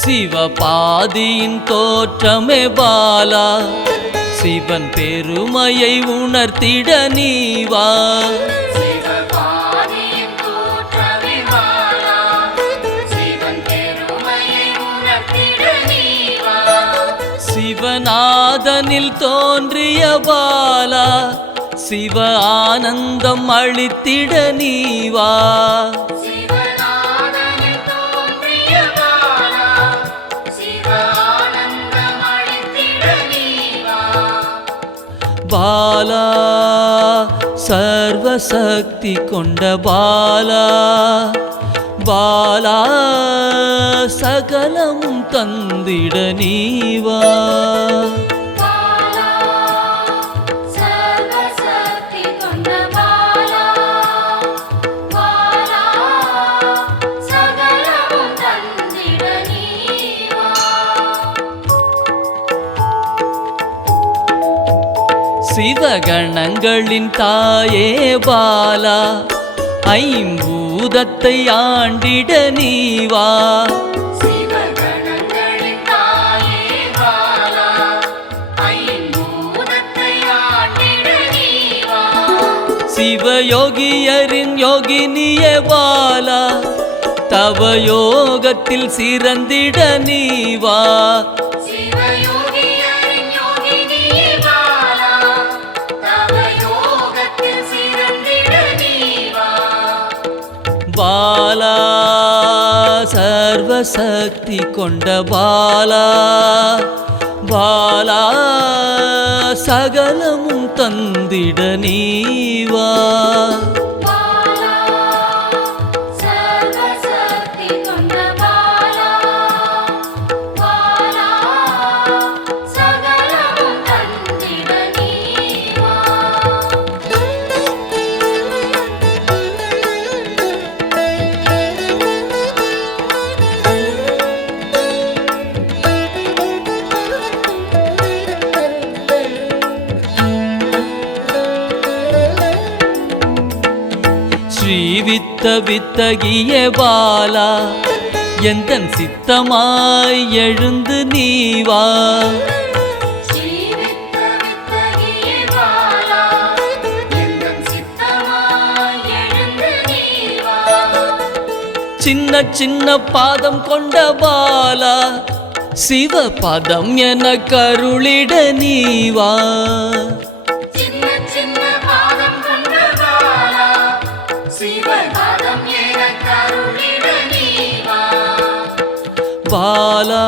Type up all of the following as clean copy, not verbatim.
சிவபாதியின் தோற்றமே பாலா, சிவன் பெருமையை உணர்த்திட நீவா. சிவநாதனில் தோன்றிய பாலா, சிவ ஆனந்தம் அளித்திட நீவா. பாலா சர்வசக்தி கொண்ட பாலா, பாலா சகலமும் தந்திட நீவா. சிவகணங்களின் தாயே பாலா, ஐம்பூதத்தை ஆண்டிட நீவா. சிவயோகியரின் யோகினியே பாலா, தவ யோகத்தில் சிறந்திட நீவா. பாலா சர்வசக்தி கொண்ட பாலா, பாலா சகலமும் தந்திட நீவா. ஸ்ரீவித்த வித்தகிய பாலா, எந்தன் சித்தமாய் எழுந்து நீவா. சின்ன சின்ன பாதம் கொண்ட பாலா, சிவ பதம் என கருளிட நீவா. பாலா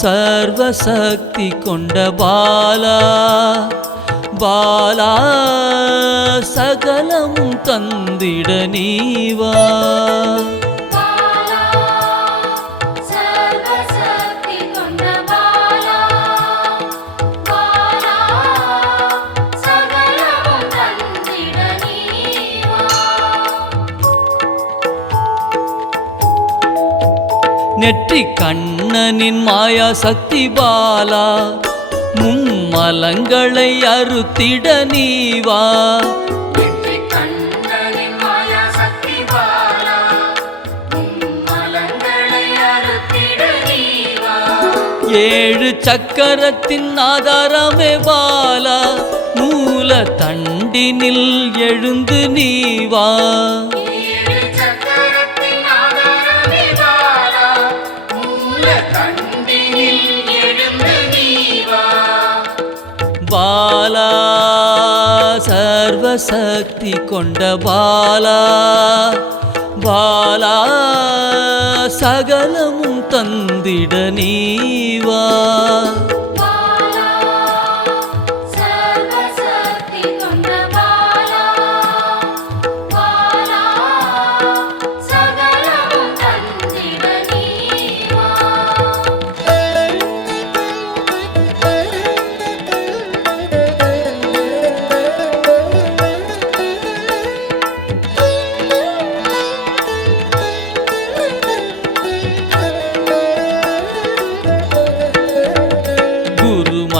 சர்வசக்தி கொண்ட பாலா, பாலா சகலமும் தந்திட நீவா. நெற்றி கண்ணனின் மாயா சக்தி பாலா, மும்மலங்களை அறுத்திட நீவா. ஏழு சக்கரத்தின் ஆதாரமே பாலா, மூல தண்டினில் எழுந்து நீவா. பாலா சர்வசக்தி கொண்ட பாலா, பாலா சகலமும் தந்திட நீவா.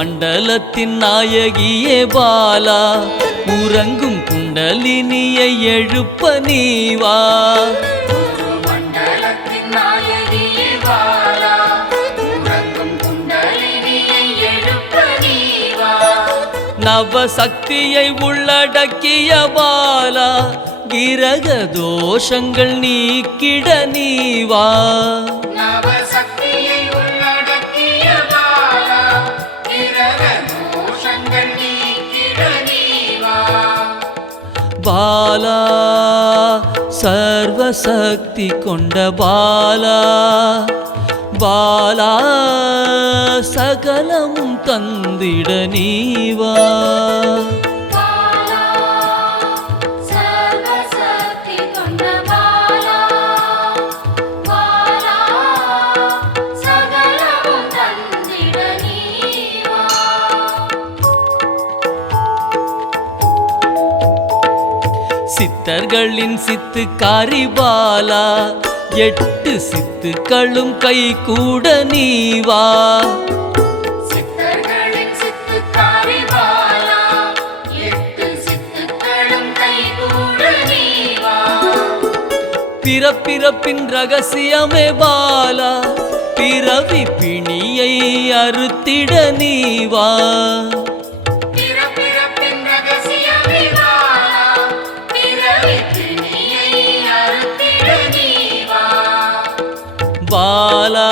மண்டலத்தின் நாயகியே பாலா உறங்கும் குண்டலினியை எழுப்ப நீவா நவசக்தியை உள்ளடக்கிய பாலா கிரக தோஷங்கள் நீக்கிட நீவா பாலா சர்வசக்தி கொண்ட பாலா பாலா சகலமும் தந்திட நீவா சித்தர்களின் சித்துக்காரி பாலா 8 சித்துக்களும் கை கூட நீவா பிறப்பிறப்பின் ரகசியமே பாலா பிறவி பிணியை அறுத்திட நீவா பாலா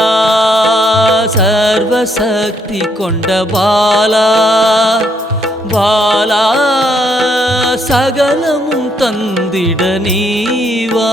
சர்வசக்தி கொண்ட பாலா பாலா சகலமும் தந்திட நீவா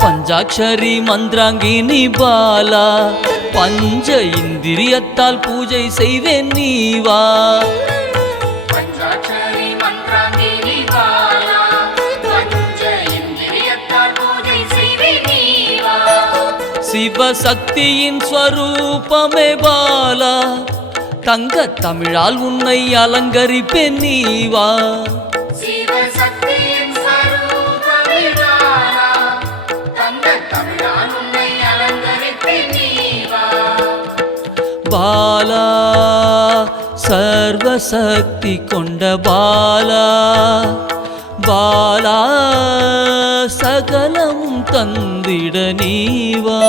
பஞ்சாட்சரி மந்திராங்கினி பாலா பஞ்ச இந்திரியத்தால் பூஜை செய்வேன் நீவா சிவசக்தியின் ஸ்வரூபமே பாலா தங்க தமிழால் உன்னை அலங்கரிப்பேன் நீவா பாலா சர்வசக்தி கொண்ட பாலா பாலா சகலமும் தந்திட நீவா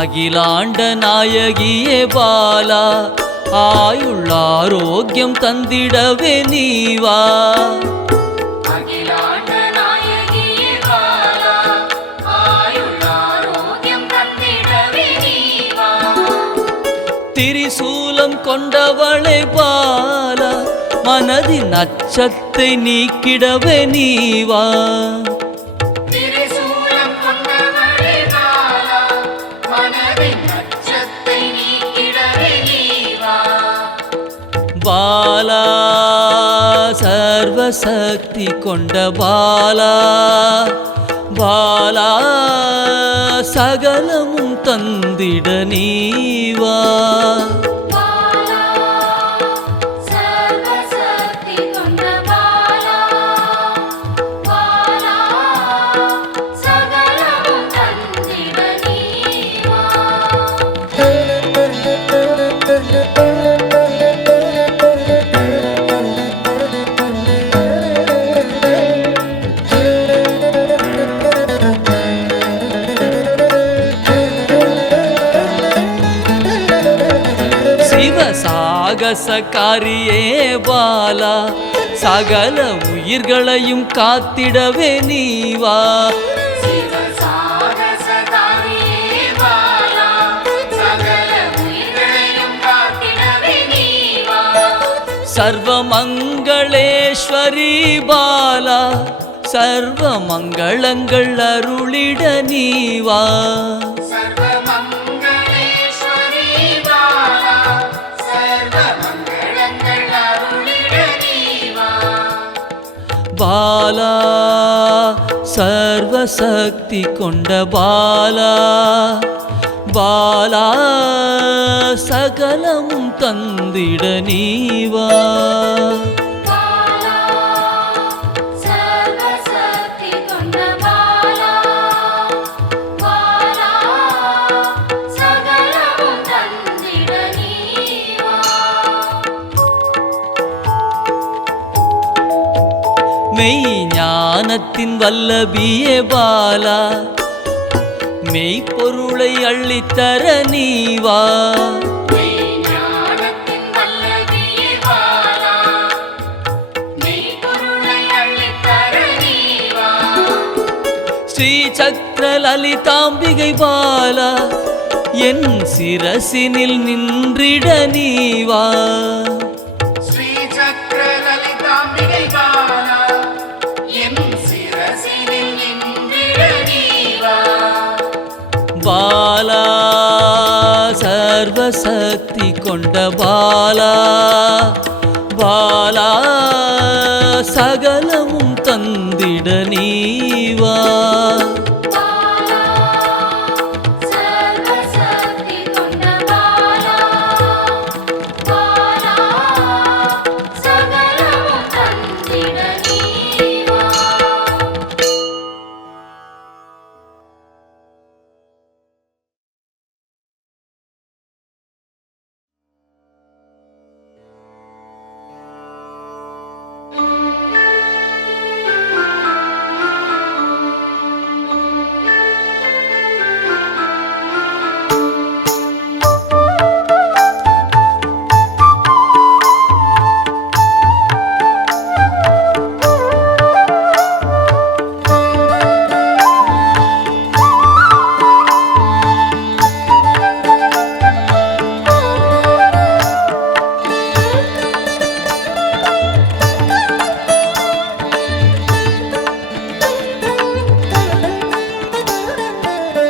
அகிலாண்ட நாயகியே பாலா ஆயுள் ஆரோக்கியம் தந்திடவே நீவா திரிசூலம் கொண்டவளே பாலா மனதின் அச்சத்தை நீக்கிடவே நீவா பாலா சர்வசக்தி கொண்ட பாலா பாலா சகலமும் தந்திட நீவா சாகசக்காரியே பாலா சகல உயிர்களையும் காத்திடவே நீவா சர்வமங்களேஸ்வரி பாலா சர்வ மங்களங்கள் அருளிட நீவா பாலா சர்வசக்தி கொண்ட பாலா பாலா சகலமும் தந்திட நீவா மெய் ஞானத்தின் வல்லபியே பாலா மெய்ப்பொருளை அள்ளித்தர நீவா ஸ்ரீ சக்கர லலிதாம்பிகை பாலா என் சிரசினில் நின்றிட நீவா பாலா சர்வசக்தி கொண்ட பாலா பாலா சகலமும் தந்திட நீவா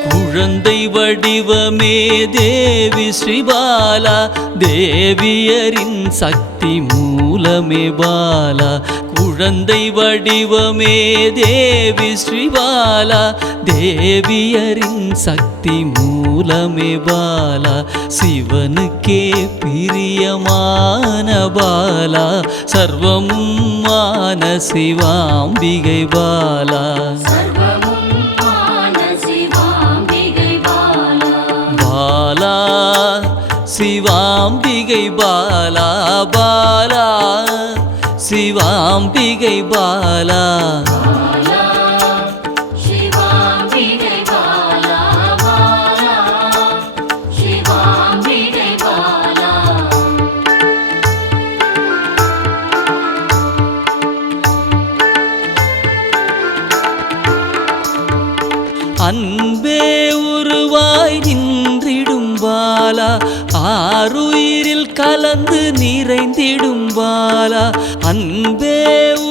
குழந்தை வடிவமே தேவி ஸ்ரீபாலா தேவியரின் சக்தி மூலமே பாலா குழந்தை வடிவமே தேவி ஸ்ரீபாலா தேவியரின் சக்தி மூலமே பாலா சிவனுக்கே பிரியமான பாலா சர்வமும் மான சிவாம்பிகை பாலா பாலா சிவாம்பிகை பாலா பாலா சிவாம்பிகை பாலா அன்பே உருவாய் நின்றிடும் பாலா ஆருயிரில் கலந்து நிறைந்திடும் பாலா அன்பே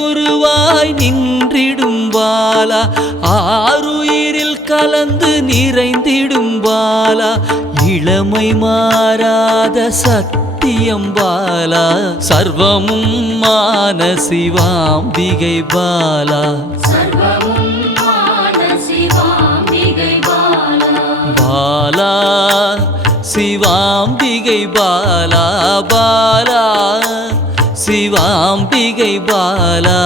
உருவாய் நின்றிடும் பாலா ஆருயிரில் கலந்து நிறைந்திடும் பாலா இளமை மாறாத சத்தியம் பாலா சர்வமும் மான சிவாம்பிகை பாலா பாலா சிவாம்பிகை பாலா பாலா சிவாம்பிகை பாலா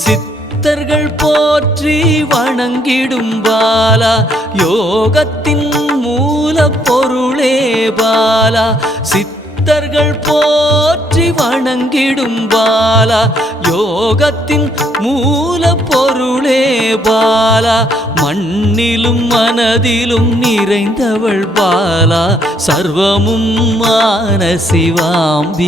சித்தர்கள் போற்றி வணங்கிடும் பாலா யோகத்தின் மூல பொருளே பாலா சித்தர்கள் போற்றி வணங்கிடும் பாலா யோகத்தின் மூல பொருளே பாலா மண்ணிலும் மனதிலும் நிறைந்தவள் பாலா, சர்வமும் மான சிவாம்பி.